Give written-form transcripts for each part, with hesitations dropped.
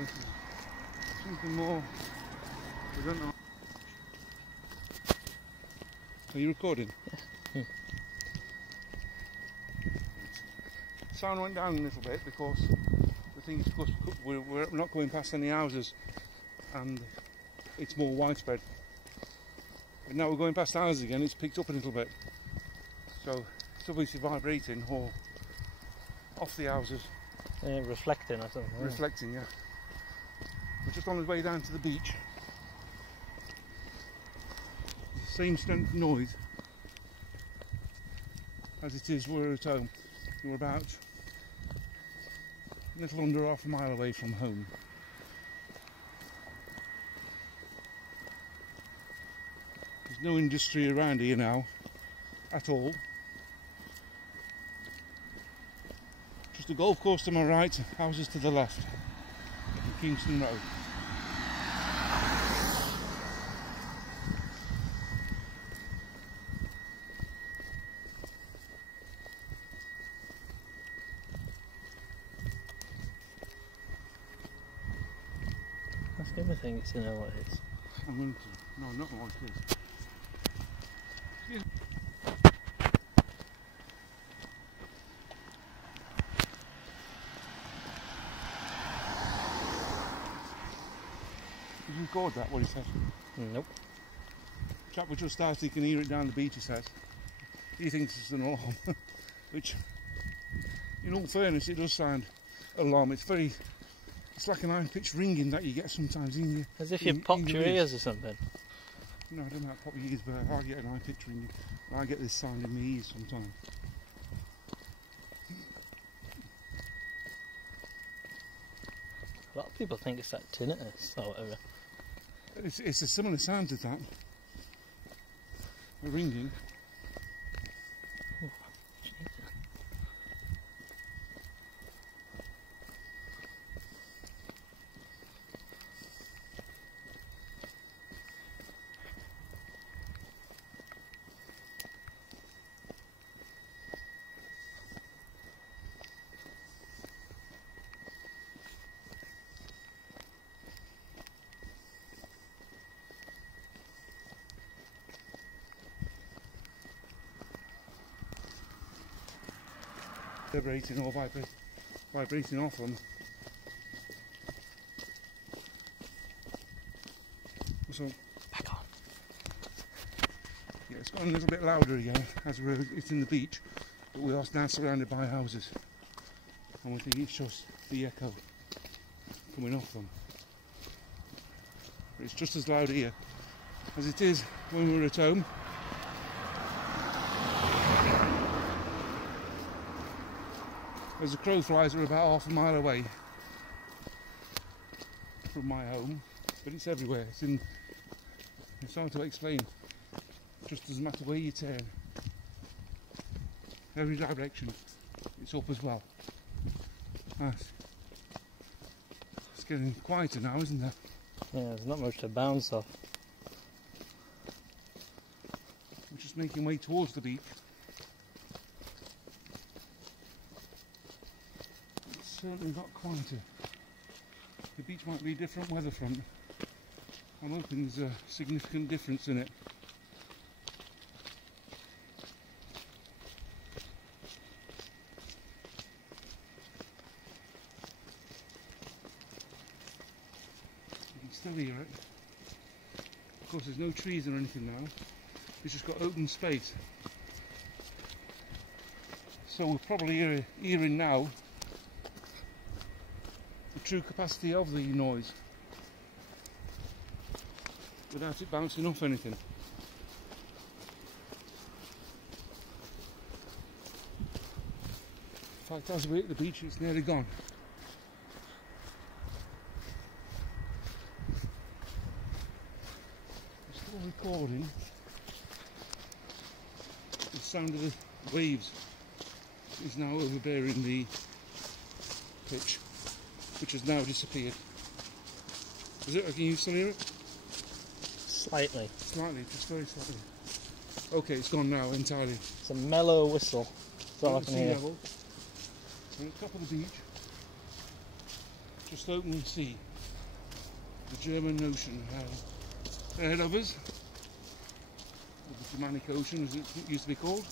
this is something more. I don't know. Are you recording? Yeah. Sound went down a little bit because the thing is, of course, we're not going past any houses and it's more widespread. But now we're going past houses again, it's picked up a little bit. So it's obviously vibrating or off the houses. Reflecting, I don't know. Reflecting, yeah. We're just on the way down to the beach. Same strength of noise as it is we're at home. We're about a little under half a mile away from home. There's no industry around here now at all. Just a golf course to my right, houses to the left. Kingston Road. Ask everything to know what it is. I'm going to. No, not what it is. Excuse me. Did you record that, what he said? Nope. Chap was just started, he can hear it down the beach, he says. He thinks it's an alarm, which, in all fairness, it does sound alarm. It's like an high-pitched ringing that you get sometimes in your... As if you popped your ears or something. No, I don't know how to pop your ears, but I get an high-pitched ringing. I get this sound in my ears sometimes. A lot of people think it's that tinnitus or whatever. It's a similar sound to that. A ringing. Oh, Jesus. Vibrating or vibrating off them. So Back on. yeah, it's gotten a little bit louder again as it's in the beach, but we are now surrounded by houses, and we think it's just the echo coming off them. But it's just as loud here as it is when we're at home. As the crow flies, we're about half a mile away from my home, but it's everywhere. It's hard to explain. It just doesn't matter where you turn. Every direction, it's up as well. It's getting quieter now, isn't there? Yeah, there's not much to bounce off. We're just making way towards the beach. Certainly got quieter. The beach might be a different weather front. I'm hoping there's a significant difference in it. You can still hear it. Of course, there's no trees or anything now. It's just got open space. So we're probably hearing now the true capacity of the noise without it bouncing off anything. In fact, as we hit the beach, it's nearly gone. I'm still recording the sound of the waves is now overbearing the pitch, which has now disappeared. Is it? Can you still hear it? Slightly. Slightly, just very slightly. Okay, it's gone now entirely. It's a mellow whistle. That's all I can Sea hear. level. We're at the top of the beach. Just open the sea. the German Ocean ahead of us, or the Germanic Ocean as it used to be called.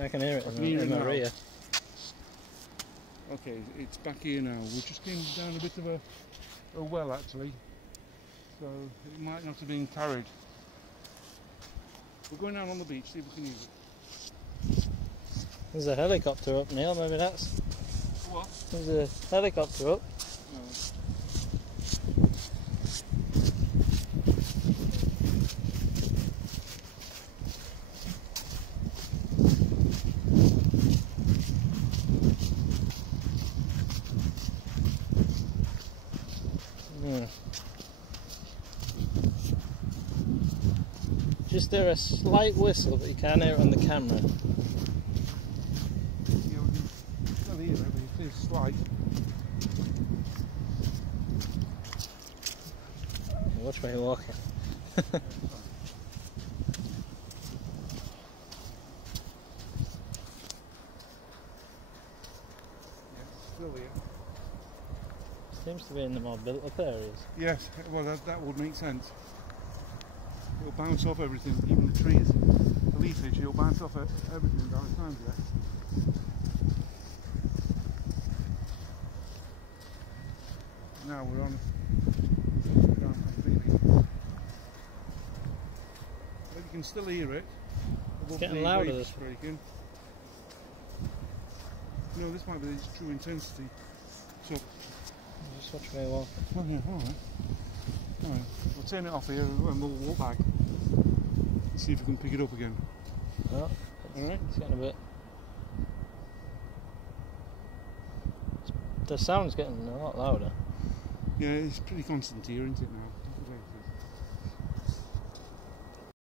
I can hear it in my rear. Okay, it's back here now. We just came down a bit of a well actually, so it might not have been carried. We're going down on the beach, see if we can use it. There's a helicopter up, Neil, maybe that's... What? There's a helicopter up. No. Just hear a slight whistle, but you can't hear it on the camera. Yeah, we can still hear it, but it is slight. Watch where you're walking. Yeah, still here. Seems to be in the more built up areas. Yes, well that would make sense. It'll bounce off everything, even the trees, the leafage, it'll bounce off everything by the time of that. Now we're on down completely. But you can still hear it. It's getting louder this breaking. No, this might be its true intensity. So Just watch where you're walking. oh yeah, alright. Alright, we'll turn it off here and we'll walk back. See if we can pick it up again. Oh, Alright? it's getting a bit... The sound's getting a lot louder. Yeah, it's pretty constant here, isn't it now?